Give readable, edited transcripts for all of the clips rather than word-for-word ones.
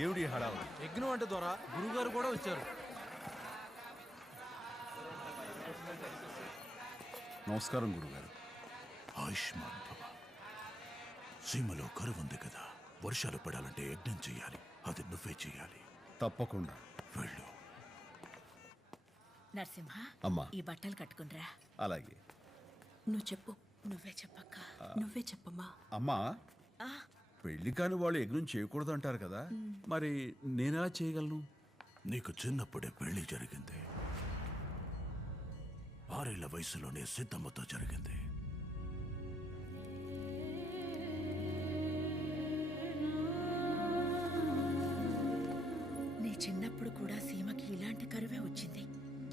ఏమిటి హడావుడి? యజ్ఞం అంటే ద్వారా గురుగారు కూడా వచ్చారు. నమస్కారం గురుగారు. ఆయుష్మాన్ భవ. సీమలో కరువు ఉంది కదా, వర్షాలు పడాలంటే యజ్ఞం చెయ్యాలి. అది నువ్వే చెయ్యాలి. తప్పకుండా. వెళ్ళు. నరసింహ, అమ్మా. ఈ బట్టలు కట్టుకునిరా. అలాగే. నువ్వు చెప్పు. నువ్వే చెప్పక్క. నువ్వే చెప్పమ్మా. అమ్మా, పెళ్లి కాని వాళ్ళు యజ్ఞం చేయకూడదు అంటారు కదా, మరి నేనెలా చేయగలను? నీకు చిన్నప్పుడే పెళ్లి జరిగింది. 6 ఏళ్ల వయసులోనే సిద్ధమ్మతో జరిగింది. నీ చిన్నప్పుడు కూడా సీమకి ఇలాంటి కరువే వచ్చింది.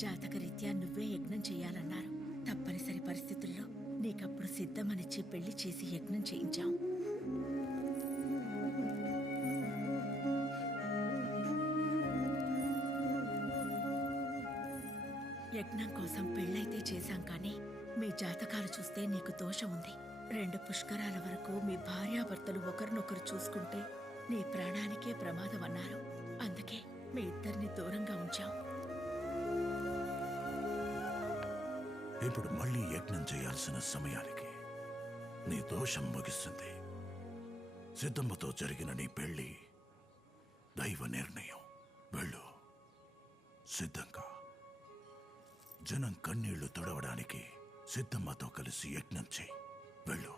జాతకరీత్యా నువ్వే యజ్ఞం చేయాలన్నారు. తప్పనిసరి పరిస్థితుల్లో నీకప్పుడు సిద్ధమనిచ్చి పెళ్లి చేసి యజ్ఞం చేయించాం. యజ్ఞం కోసం పెళ్ళైతే చేశాం కానీ మీ జాతకాలు చూస్తే నీకు దోషం ఉంది. 2 పుష్కరాల వరకు మీ భార్యాభర్తలు ఒకరినొకరు చూసుకుంటే నీ ప్రాణానికే ప్రమాదం అన్నారు. అందుకే మీ ఇద్దరిని దూరంగా ఉంచాం. ఇప్పుడు మళ్ళీ యజ్ఞం చేయాల్సిన సమయానికి నీ దోషం ముగిస్తుంది. సిద్ధమ్మతో జరిగిన నీ పెళ్లి దైవ నిర్ణయం. వెళ్ళు. సిద్ధంగా జనం కన్నీళ్లు తుడవడానికి సిద్ధమ్మతో కలిసి యజ్ఞం చేయి. వెళ్ళు.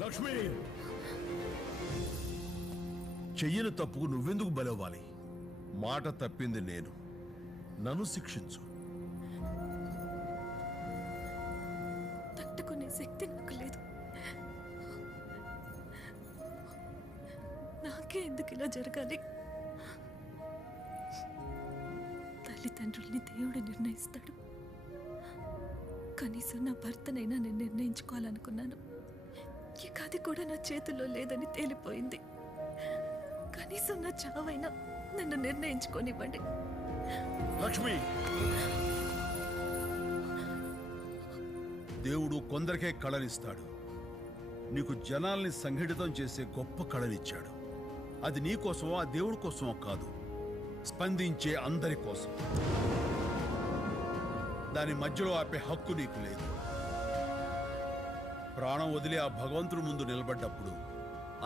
లక్ష్మి, చెయ్యని తప్పుకు నువ్వెందుకు బలవ్వాలి? మాట తప్పింది నేను, నన్ను శిక్షించు. తట్టుకునే శక్తి నాకు లేదు. నాకే ఎందుకు ఇలా జరగాలి? తల్లిదండ్రుల్ని దేవుడు నిర్ణయిస్తాడు. కనీసం నా భర్తనైనా నేను నిర్ణయించుకోవాలనుకున్నాను. ఇక అది కూడా నా చేతుల్లో లేదని తేలిపోయింది. కనీసం నా చావైనా నన్ను నిర్ణయించుకోనివ్వండి. లక్ష్మి, దేవుడు కొందరికే కళనిస్తాడు. నీకు జనాల్ని సంఘటితం చేసే గొప్ప కళనిచ్చాడు. అది నీ కోసమో ఆ దేవుడి కోసమో కాదు, స్పందించే అందరి కోసం. దాని మధ్యలో ఆపే హక్కు నీకు లేదు. ప్రాణం వదిలి ఆ భగవంతుడి ముందు నిలబడ్డప్పుడు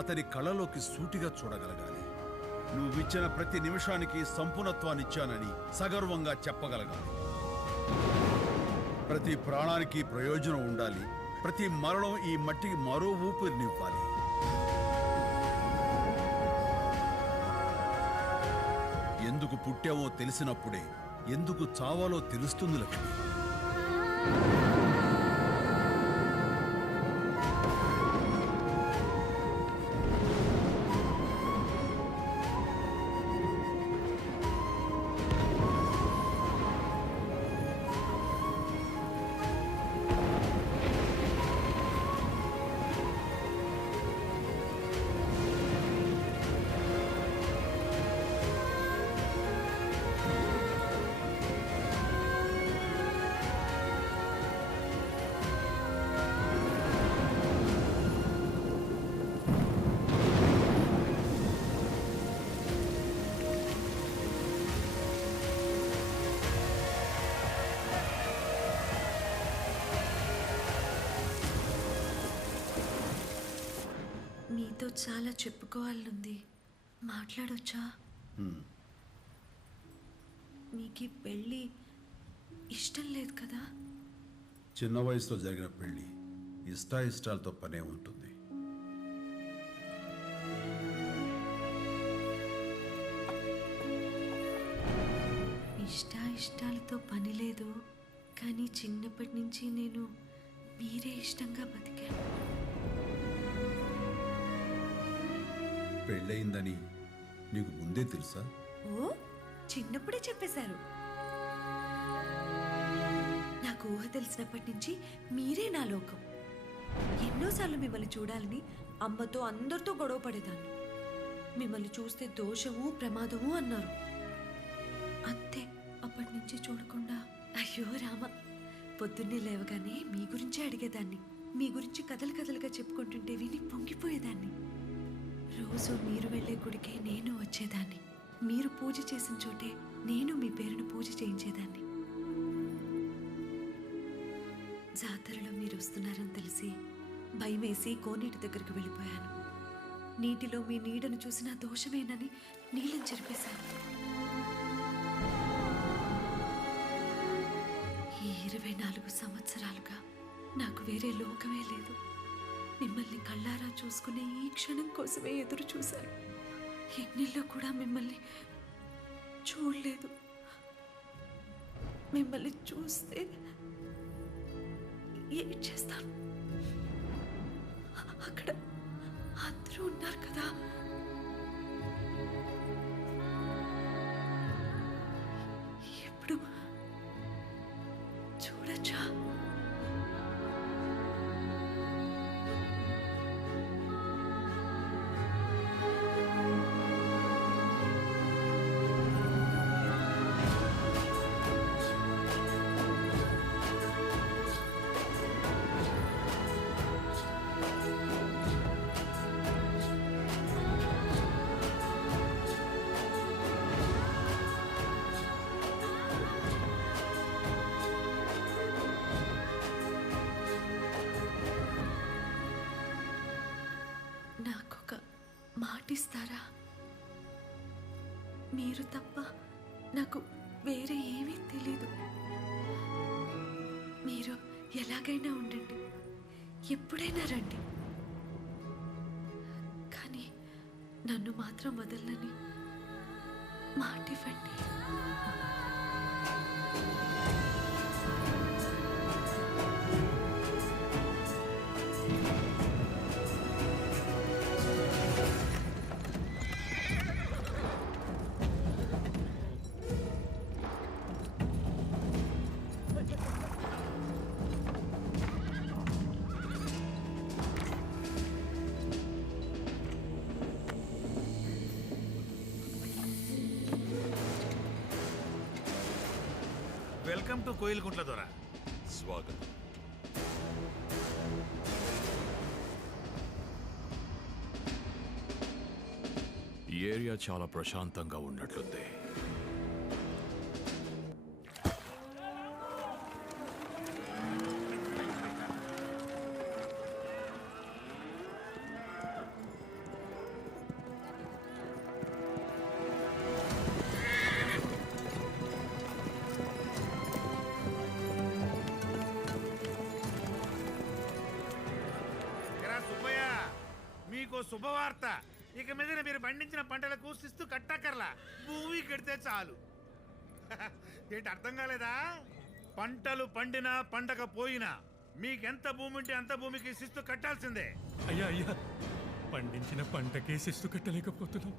అతని కళలోకి సూటిగా చూడగలగాలి. నువ్విచ్చిన ప్రతి నిమిషానికి సంపూర్ణత్వాన్నిచ్చానని సగర్వంగా చెప్పగలగాలి. ప్రతి ప్రాణానికి ప్రయోజనం ఉండాలి. ప్రతి మరణం ఈ మట్టికి మరో ఊపిరినివ్వాలి. ఎందుకు పుట్టావో తెలిసినప్పుడే ఎందుకు చావాలో తెలుస్తుంది లక్ష్మి. మీతో చాలా చెప్పుకోవాలనుంది. మాట్లాడొచ్చా? మీకు పెళ్ళి ఇష్టం లేదు కదా? చిన్న వయసులో జరిగిన పెళ్లి ఇష్టాయిష్టాలతో పనే ఉంటుంది. ఇష్టాలతో పని లేదు, కానీ చిన్నప్పటి నుంచి నేను మీరే ఇష్టంగా బతికాను. పెళ్ళయిందని నీకు ముందే తెలుసా? ఓ, చిన్నప్పుడే చెప్పేశారు. నాకు ఊహ తెలిసినప్పటి నుంచి మీరే నా లోకం. ఎన్నోసార్లు మిమ్మల్ని చూడాలని అమ్మతో అందరితో గొడవ పడేదాన్ని. మిమ్మల్ని చూస్తే దోషము ప్రమాదము అన్నారు. అంతే, అప్పటి నుంచి చూడకుండా అయ్యో రామ, పొద్దున్నే లేవగానే మీ గురించే అడిగేదాన్ని. మీ గురించి కథలు కథలుగా చెప్పుకుంటుంటే విని పొంగిపోయేదాన్ని. రోజు మీరు వెళ్ళే గుడికే నేను వచ్చేదాన్ని. మీరు పూజ చేసిన చోటే నేను మీ పేరును పూజ చేయించేదాన్ని. జాతరలో మీరు వస్తున్నారని తెలిసి భయమేసి కోనేటి దగ్గరికి వెళ్ళిపోయాను. నీటిలో మీ నీడను చూసిన దోషమేనని నీళ్ళని చెరిపేశాను. ఈ 24 సంవత్సరాలుగా నాకు వేరే లోకమే లేదు. మిమ్మల్ని కళ్ళారా చూసుకునే ఈ క్షణం కోసమే ఎదురు చూశాను. యజ్ఞంలో కూడా మిమ్మల్ని చూడలేదు. మిమ్మల్ని చూస్తే ఏం చేస్తాను? అక్కడ అందరూ ఉన్నారు కదా. ఎప్పుడు చూడొచ్చా? నాకొక మాటిస్తారా? మీరు తప్ప నాకు వేరే ఏమీ తెలీదు. మీరు ఎలాగైనా ఉండండి, ఎప్పుడైనా రండి, కానీ నన్ను మాత్రం వదలని మాటివ్వండి. వెల్కమ్ టు కోయిలకుంట్ల దొర. స్వాగతం. ఈ ఏరియా చాలా ప్రశాంతంగా ఉన్నట్లుంది. ఎరా సుబ్బయ్య, మీకు శుభవార్త. ఇక మీద మీరు పండించిన పంటలకు శిస్తు కట్టక్కర్లా, భూమి కడితే చాలు. ఏంటి అర్థం కాలేదా? పంటలు పండినా పండకపోయినా మీకెంత భూమి ఉంటే అంత భూమికి శిస్తు కట్టాల్సిందే. అయ్యా అయ్యా, పండించిన పంటకే శిస్తు కట్టలేకపోతున్నాం.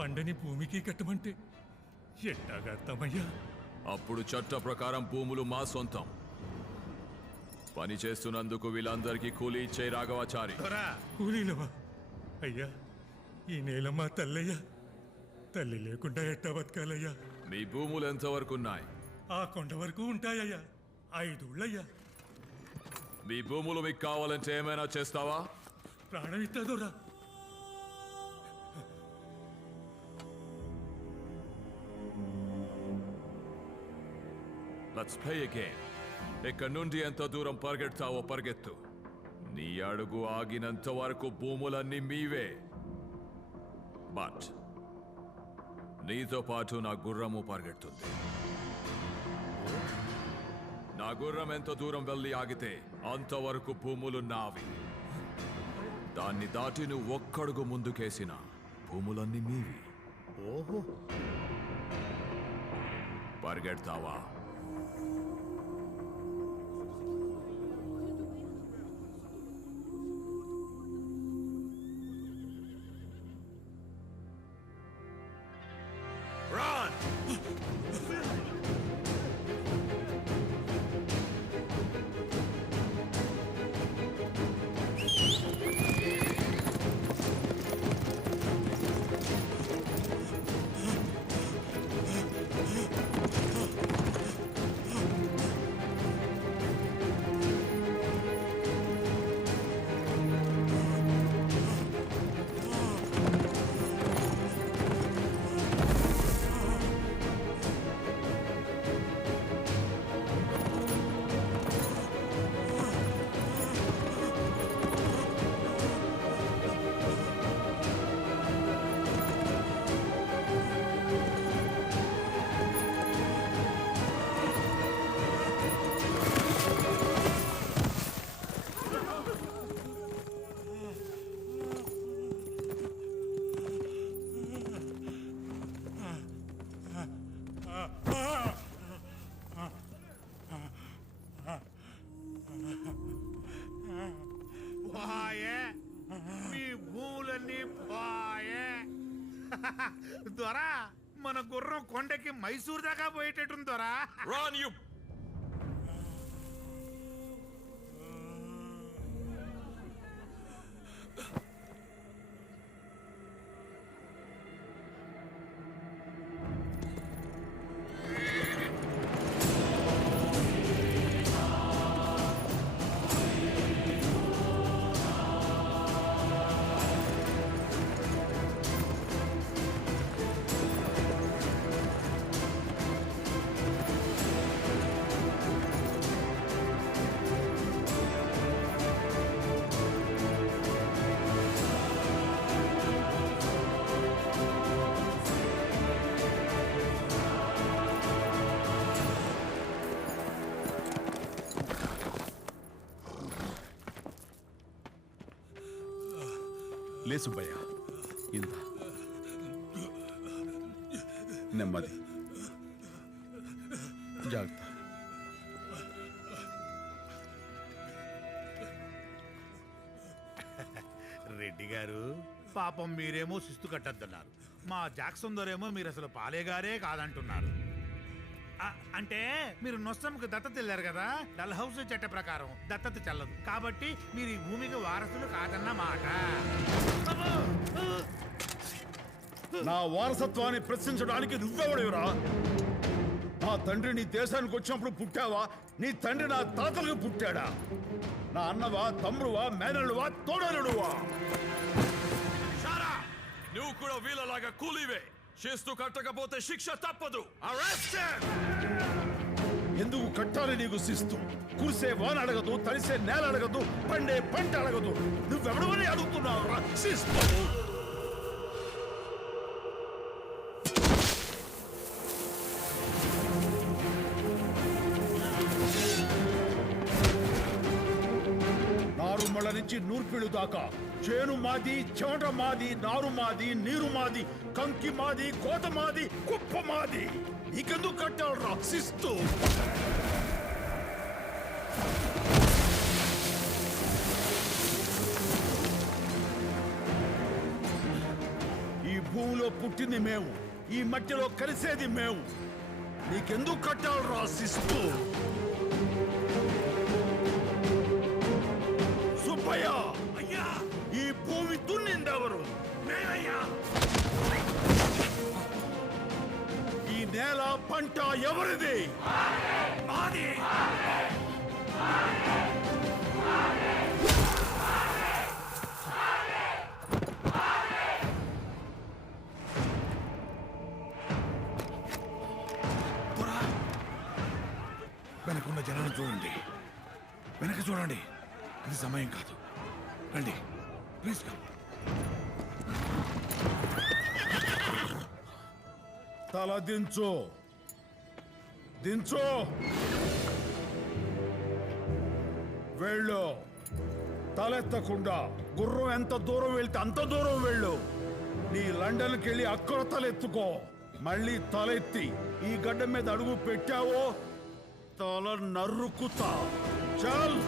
పండని భూమికి కట్టమంటే ఎట్టా కడతామయ్యా? అప్పుడు చట్ట ప్రకారం భూములు మా సొంతం. పని చేస్తున్నందుకు వీళ్ళందరికీ కూలీ ఇచ్చే రాఘవాచారి. దొరా, కూలీలవా? అయ్యా, ఈ నేల మా తల్లయ్యా. తల్లి లేకుండా ఎట్టా బతకాలయ్యా? మీ భూములు ఎంతవరకు ఉన్నాయి? ఆ కొండ వరకు ఉంటాయ్యా. 5 ఊళ్ళయ్యా. మీ భూములు మీకు కావాలంటే ఏమైనా చేస్తావా? ప్రాణం ఇస్తాదోరా. Let's play a game. ఇక్కడి నుండి ఎంత దూరం పరిగెడతావో పరిగెత్తు. నీ అడుగు ఆగినంత వరకు భూములన్నీ మీవే. బట్ నీతో పాటు నా గుర్రము పరిగెడుతుంది. నా గుర్రం ఎంత దూరం వెళ్ళి ఆగితే అంతవరకు భూములు నావి. దాన్ని దాటి నువ్వు ఒక్కడుగు ముందుకేసిన భూములన్నీ మీవి. ఓహో, పరిగెడతావా? Run! పోయే మీ భూములన్నీ పోయే. దొరా, మన గుర్రం కొండకి మైసూర్ దాకా పోయేటట్టుంది దొరా. Run, you! లే సుబ్బయ్య, ఇంత నెమ్మది, జాగ్రత్త. రెడ్డి గారు, పాపం మీరేమో శిస్తు కట్టద్దన్నారు. మా జాక్సన్ దొరేమో మీరు అసలు పాలేగారే కాదంటున్నారు. అంటే మీరు నొస్సంకు దత్తత వెళ్ళారు కదా, డల్ హౌస్ చట్ట ప్రకారం దత్తత చెల్లదు కాబట్టి మీరు ఈ భూమికి వారసులు కాదన్న మాట. నా వారసత్వాన్ని ప్రశ్నించడానికి నువ్వెవడేవరా? నా తండ్రి నీ దేశానికి వచ్చినప్పుడు పుట్టావా? నీ తండ్రి నా తాతలకు పుట్టాడా? నా అన్నవా, తమ్ముడువా, మేనలువా, తోడలుడువా? నువ్వు కూడా వీళ్ళలాగా కూలీవే. చేస్తూ కట్టకపోతే శిక్ష తప్పదు. ఎందుకు కట్టాలి నీకు శిస్తు? కురిసే వాన అడగదు, తడిసే నేల అడగదు, పండే పంట అడగదు. నువ్వెవడవని అడుగుతున్నావు శిస్తు? నారుమళ్ళ నుంచి నూర్పిడు దాకా చేను మాది, చెమట మాది, నారు మాది, నీరు మాది, కంకి మాది, కోట మాది, కుప్ప మాది. నీకెందుకు కట్టాలి రక్షిస్తూ? ఈ భూమిలో పుట్టింది మేము, ఈ మట్టిలో కలిసేది మేము. నీకెందుకు కట్టాలి రాసిస్తూ? సుబ్బయ్య, అయ్యా, ఈ భూమి దున్నిందెవరు? నేనయ్యా. ఈ నేల పంట ఎవరిది? మాది. వెనకున్న జనాన్ని చూడండి, వెనక చూడండి. ఇది సమయం కాదు. రండి, ప్లీజ్ కమ్. తల దించు, దించు. వెళ్ళు. తలెత్తకుండా గుర్రం ఎంత దూరం వెళ్తే అంత దూరం వెళ్ళు. నీ లండన్కి వెళ్ళి అక్కడ తలెత్తుకో. మళ్ళీ తలెత్తి ఈ గడ్డ మీద అడుగు పెట్టావో తల నరుకుతా. చల్.